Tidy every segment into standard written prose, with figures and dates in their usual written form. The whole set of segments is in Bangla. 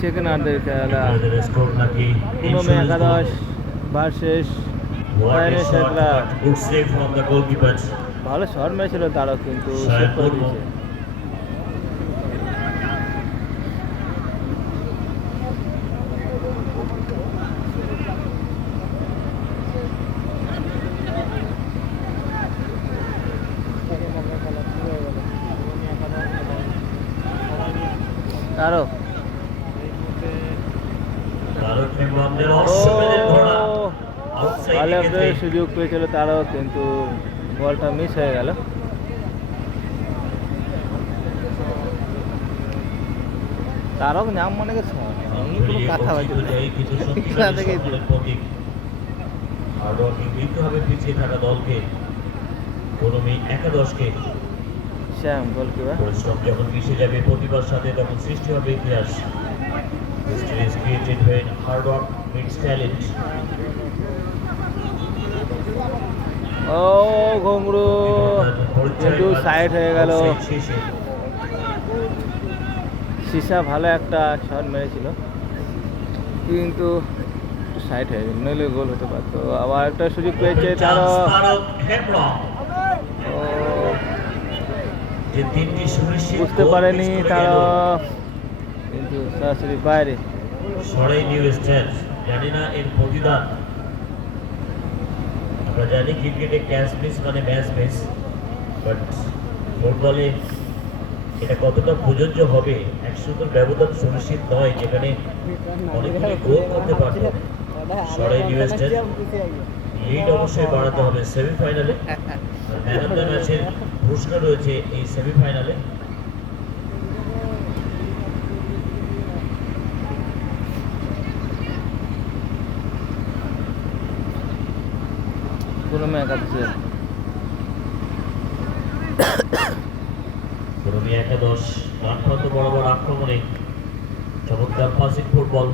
সেকেন্ডারদের খেলা 15 একাদশ ভার্সেস ভালো শট মেরেছিল তারও, কিন্তু সেভ করে দিয়েছে। তারও ভালো একটা সুযোগ পেয়েছিল তারও, কিন্তু বলটা মিস হয়ে গেল। তারও নাম মনে গেছে কোনো কথা হয়েছিল শ্যাম গোলকিপার। পরিশ্রম যখন মিশে যাবে প্রতিভার সাথে তখন সৃষ্টি হবে ইতিহাস। History is created when hard work meets talent. ও ঘুংরু কিন্তু সাইড হয়ে গেল। সিসা ভালো একটা শট মেরেছিল, কিন্তু সাইড হয়ে গেল, নইলে গোল হতে পারতো। আবার একটা সুযোগ পেয়েছে তারও, বুঝতে পারেনি তারও, কিন্তু সরাসরি বাইরে। জানি না এর প্রতিদান। আমরা জানি ক্রিকেটে ক্যাচ মিস মানে ম্যাচ মিস, বাট ফুটবলে এটা কতটা প্রযোজ্য হবে, একশোটার ব্যবধান সুনিশ্চিত নয়, যেখানে অনেকগুলি গোল করতে পারত। সরাই নিউ স্টেট লিড অবশ্যই বাড়াতে হবে সেমিফাইনালে। ম্যান অফ দ্য ম্যাচের পুরস্কার রয়েছে এই সেমিফাইনালে। একাদশ মাঠপথ বরাবর আক্রমণে চমৎকার পাসিং ফুটবল।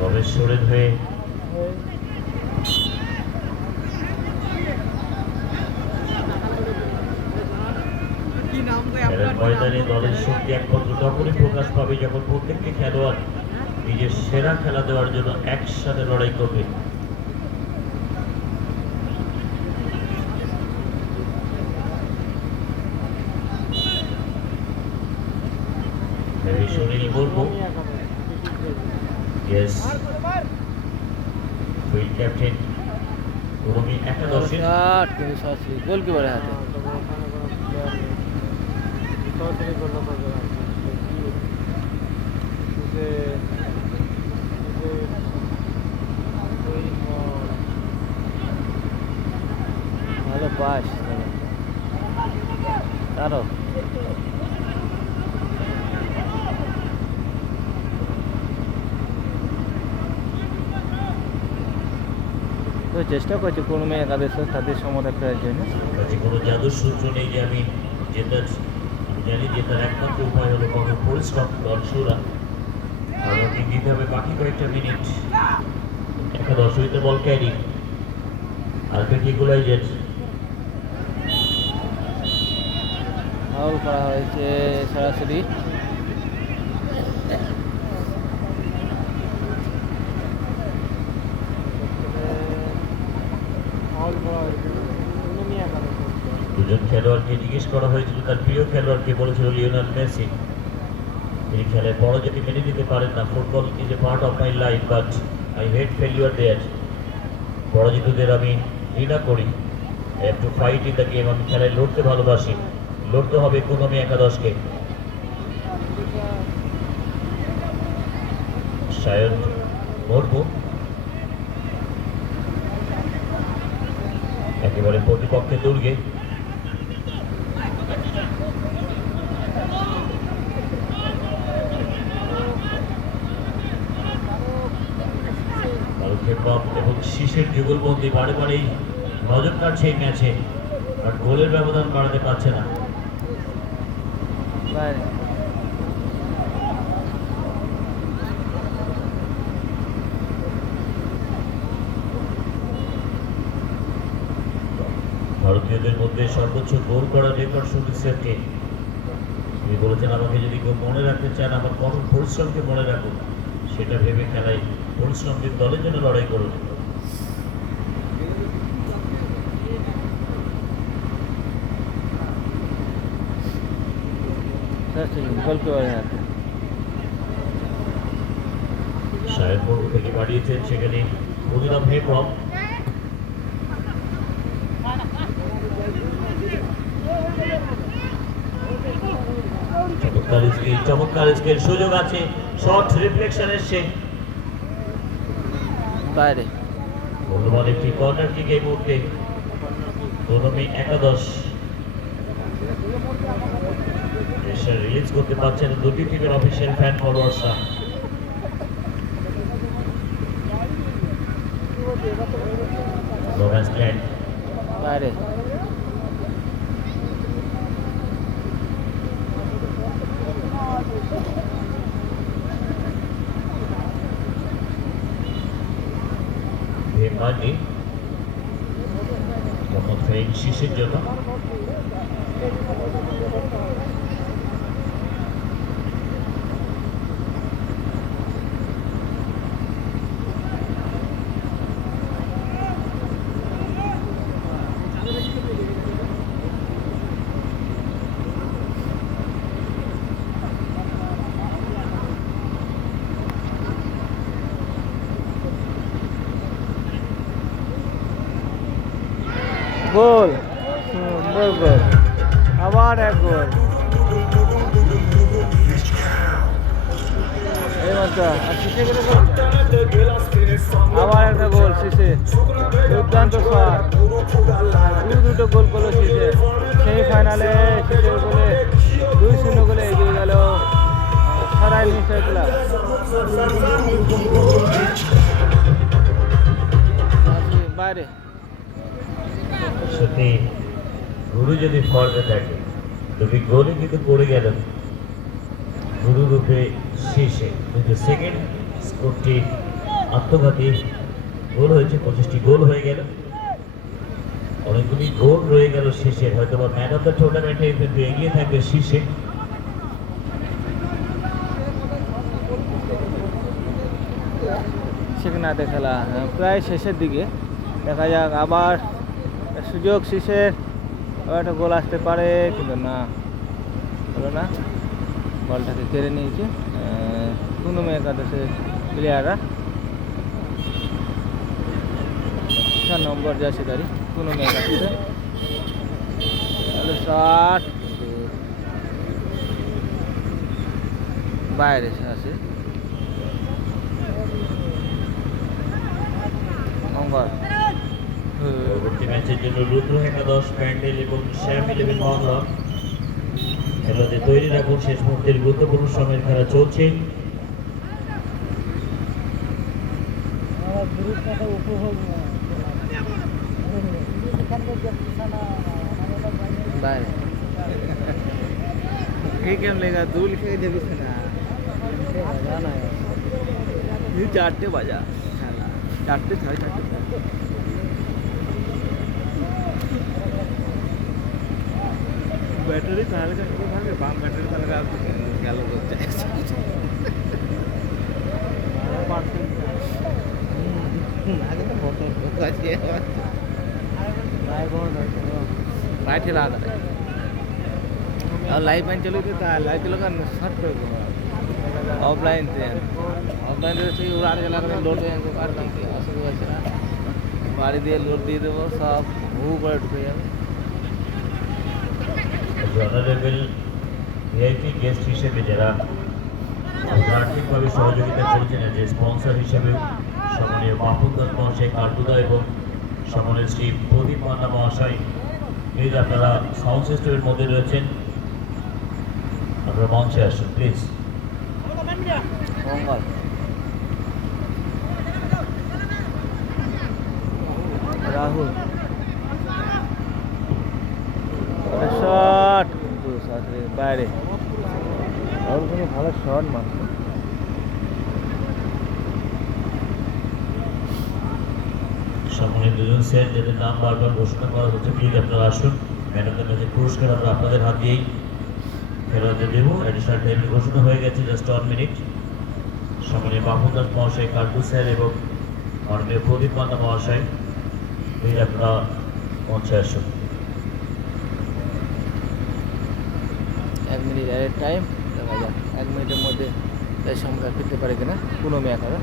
রমেশ সোরেন হয়ে ময়দানে দলের শক্তি একমাত্র তখনই প্রকাশ পাবে যখন প্রত্যেকটি খেলোয়াড় নিজের সেরা খেলা দেওয়ার জন্য একসাথে লড়াই করবে। সুনীল মুর্মু, ফিল্ড ক্যাপ্টেন কর্মী একাদশে, গোলকিপারের হাতে। ভালো পাস তারও, চেষ্টা করছি কোনো মেয়ে একাদশ তাদের সমতা করার জন্য। কোনো জাদুর সূত্র নেই যে আমি জেতার, জানি জেতার একমাত্র উপায় হলো কঠোর পরিশ্রম, দর্শকরা আমাকে দিতে হবে বাকি কয়েকটা মিনিট। একাদশ হইতে বল ক্যারি আলপেট ইকুয়ালাইজার। ফাউল করা হয়েছে সরাসরি। দুজন খেলোয়াড়কে জিজ্ঞেস করা হয়েছিল, তার প্রিয় খেলোয়াড়কে বলেছিল লিওনেল মেসি, তিনি খেলায় পরাজয়কে মেনে নিতে পারেন না। Football is a part of my life but I hate failure there. পরাজিতদের আমি ঘৃণা করি। I have to fight in the game. আমি খেলায় লড়তে ভালোবাসি, লড়তে হবে কোনোমি একাদশকে। শায়দ মুর্মু একেবারে প্রতিপক্ষের দুর্গে। এবং শীষের যুগলবন্দি বারে বারেই নজর কাটছে এই ম্যাচে, বাট গোলের ব্যবধান বাড়াতে পারছে না। ভারতীয়দের মধ্যে সর্বোচ্চ গোল করার রেকর্ড সুনীল সেনকে। তিনি বলেছেন, আমাকে যদি কেউ মনে রাখতে চান আমার কঠোর পরিশ্রমকে মনে রাখুন, সেটা ভেবে খেলায় পরিশ্রমকে দলের জন্য লড়াই করুন। গল্প সাহেবপুর থেকে বাড়িয়েছেন, সেখানে অধিনাম হেমরম চমৎকার স্কিল, সুযোগ আছে, শর্ট রিফ্লেকশন এসছে বাইরে। মূল্যবান একটি কর্নার কিক এই মুহূর্তে। প্রথমে একাদশ প্রেসার রিলিজ করতে পারছেন দুটি টিমের অফিসিয়াল ফ্যান ফলোয়ার্সরা। বাইরে ভেমানি মোহাম্মদ ফাহিম শীষের জন্য। গোল, সুন্দর গোল, আবার এক গোল। আবার একটা গোল শেষে, দুর্দান্ত শট, দুটো গোল করলো শেষে। সেমিফাইনালে শেষের গোলে 2-0 গোলে এগিয়ে গেল সরাইল মিস্টার ক্লাব। বাইরে সত্যি গুরু যদি ফর্মে থাকে, তবে গোলে কিন্তু পড়ে গেল গুরু রূপে শেষে। কিন্তু সেকেন্ড স্কোরটি আত্মঘাতী গোল হয়েছে, 25টি গোল হয়ে গেল, অনেকগুলি গোল রয়ে গেল শেষে। হয়তো বা ম্যান অফ দ্য টুর্নামেন্টে কিন্তু এগিয়ে থাকবে শীর্ষে। সেখানে খেলা প্রায় শেষের দিকে, দেখা যাক আবার সুযোগ শেষের, আবার একটা গোল আসতে পারে, কিন্তু না হলো না। বলটাকে কেড়ে নিয়েছে পুনম একাদশের প্লেয়াররা। 6 নম্বর জার্সিধারী পুনম একাদশে। শট বাইরে আসে মঙ্গল। পরবর্তী ম্যাচের জন্য রুদ্র একাদশ, প্যান্ডেল এবং শ্যাম 11 বাংলা খেলাতে তৈরি রাখুন। শেষ মুহূর্তের গুরুত্বপূর্ণ সময়ের খেলা চলছে। बाय ठीक है लेगा दूर लिखे जब ना ये 4 बजा 4 4:30 बैटरी ताले का भागे बाम बैटरी ताले का गैल করতে আগে তো কত আছে राइट हिला और लाइव मैच चलो तो लाइव चलो का शॉट कर ऑफलाइन थे से उड़ा के लगा लोड दे को काट के असुविधा আছে বাড়ি দিয়ে লোড দিয়ে দেব সব বহু বড় ঢুকে যাবে। অনারেবল ভিআইপি গেস্ট হিসেবে যারা আর্থিকভাবে সহযোগিতা করেছেন, যে স্পন্সর হিসেবে সম্মানীয় বাপুন দত্ত মহাশয়, কার্টুদা এবং সম্মানীয় শ্রী প্রদীপ মান্না মহাশয়, প্লিজ আপনারা সাউন্ড সিস্টেমের মধ্যে রয়েছেন, আপনারা মঞ্চে আসুন প্লিজ। রাহুল শট বাইরে, রাহুল কিন্তু ভালো শট মারছে। সম্মানিত দুজন স্যার যাদের নাম বারবার ঘোষণা করা হচ্ছে, প্লিজ আপনারা আসুন। ম্যান অফ দ্য ম্যাচের পুরস্কার আমরা আপনাদের হাত দিয়েই খেলোয়াড়দের দেব। অ্যাডিশনাল টাইম ঘোষণা হয়ে গেছে, জাস্ট 1 মিনিট। সম্মানীয় বাপন দাস মহাশয়, কার্টু স্যার এবং মাননীয় প্রদীপ মান্না মহাশয়, এই আপনারা মঞ্চে আসুন। 1 মিনিট এর টাইম, দেখা যাক 1 মিনিটের মধ্যে এই সংখ্যা ফিরতে পারে কিনা। কোনো মেয়ে করে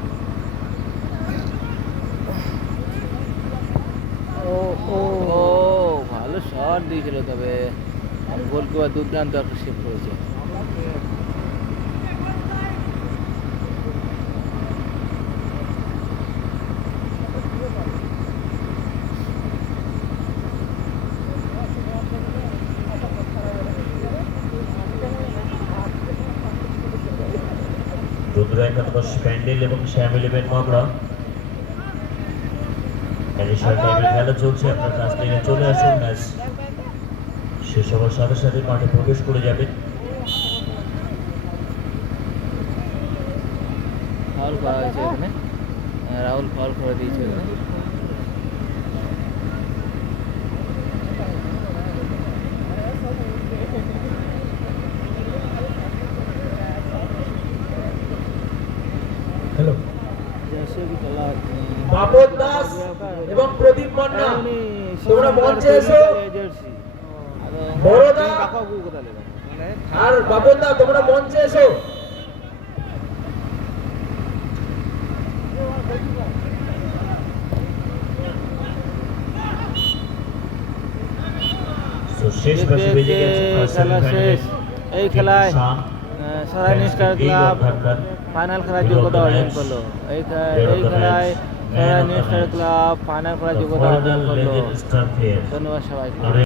ও ও ও ভালো শট দিয়েছিল, তবে গোলকিপার দুর্দান্ত একটা সেভ করেছে। রুদ্র একাদশ প্যান্ডেল এবং শ্যাম ইলেভেন মগরা, অ্যাডিশনাল টাইমের খেলা চলছে। আপনার কাছ থেকে চলে আসুন, ম্যাচ শেষ হওয়ার সাথে সাথে মাঠে প্রবেশ করে যাবেন। ফাউল করা হয়েছে এখানে, রাহুল ফাউল করে দিয়েছে এখানে। হ্যালো, जैसे भी चला বাপন দাস এবং প্রদীপ মান্না, তোমরা মঞ্চে এসো। বড়দা আর বাপন দা, তোমরা মঞ্চে এসো। শেষ ম্যাচে বেজে গেছে খেলা শেষ। এই খেলায় সরাইনি স্টার ক্লাব ফাইনাল খেলার যোগ্যতা অর্জন করলো। এই খেলায় সরাইনি স্টার ক্লাব ফাইনাল খেলার যোগ্যতা অর্জন করলো। ধন্যবাদ সবাইকে।